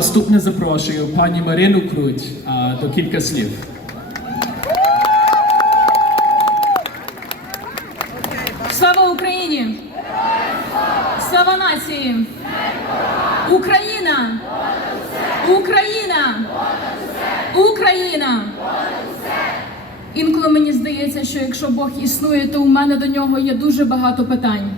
Наступне запрошую пані Марину Круть а, до кілька слів. Слава Україні! Слава нації! Україна! Україна! Україна! Інколи мені здається, що якщо Бог існує, то у мене до нього є дуже багато питань.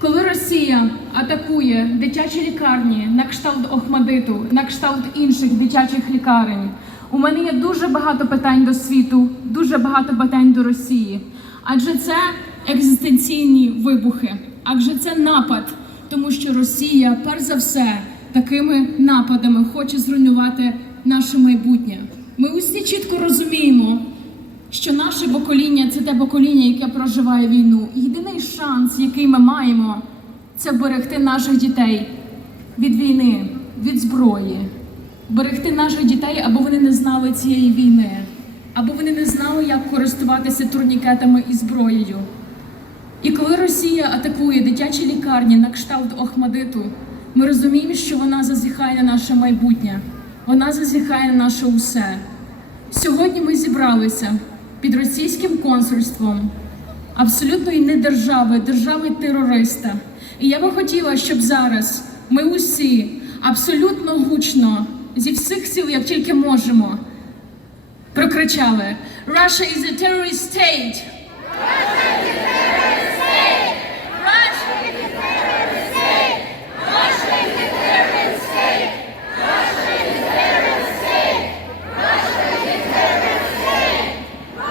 Коли Росія атакує дитячі лікарні на кшталт Охмадиту, на кшталт інших дитячих лікарень, у мене є дуже багато питань до світу, дуже багато питань до Росії. Адже це екзистенційні вибухи, адже це напад, тому що Росія, перш за все, такими нападами хоче зруйнувати наше майбутнє. Ми усі чітко розуміємо, що наше покоління це те покоління, яке проживає війну. Єдиний шанс, який ми маємо, це берегти наших дітей від війни, від зброї, берегти наших дітей, або вони не знали цієї війни, або вони не знали, як користуватися турнікетами і зброєю. І коли Росія атакує дитячі лікарні на кшталт Охмадиту, ми розуміємо, що вона зазіхає на наше майбутнє, вона зазіхає на наше усе. Сьогодні ми зібралися під російським консульством абсолютної не держави, держави терориста. І я би хотіла, щоб зараз ми усі абсолютно гучно зі всіх сил, як тільки можемо, прокричали: Russia is a terrorist state! Russia is a terrorist state! Russia is a terrorist state! Russia is a terrorist state! Russia is a terrorist state!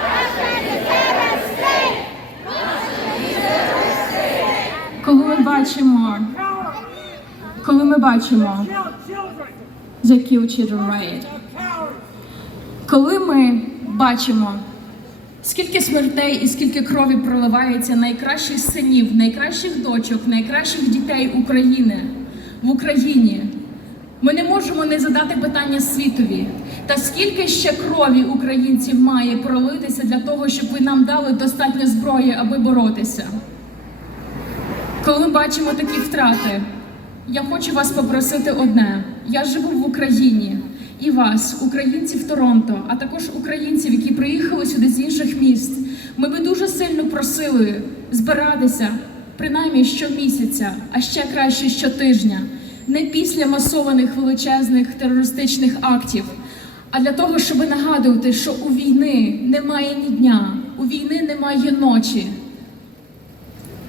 Russia is a terrorist state! Коли ми бачимо, коли ми бачимо The Kill Children Riot, коли ми бачимо, скільки смертей і скільки крові проливається найкращих синів, найкращих дочок, найкращих дітей України в Україні, ми не можемо не задати питання світові. Та скільки ще крові українців має пролитися для того, щоб ви нам дали достатньо зброї, аби боротися? Коли ми бачимо такі втрати, я хочу вас попросити одне: я живу в Україні і вас, українців Торонто, а також українців, які приїхали сюди з інших міст. Ми би дуже сильно просили збиратися принаймні щомісяця, а ще краще щотижня, не після масованих величезних терористичних актів, а для того, щоб нагадувати, що у війни немає ні дня, у війни немає ночі.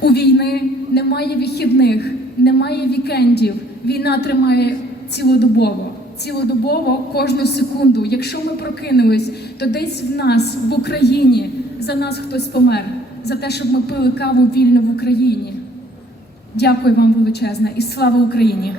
У війни немає вихідних, немає вікендів. Війна тримає цілодобово. Цілодобово кожну секунду. Якщо ми прокинулись, то десь в нас в Україні за нас хтось помер, за те, щоб ми пили каву вільно в Україні. Дякую вам величезне і слава Україні!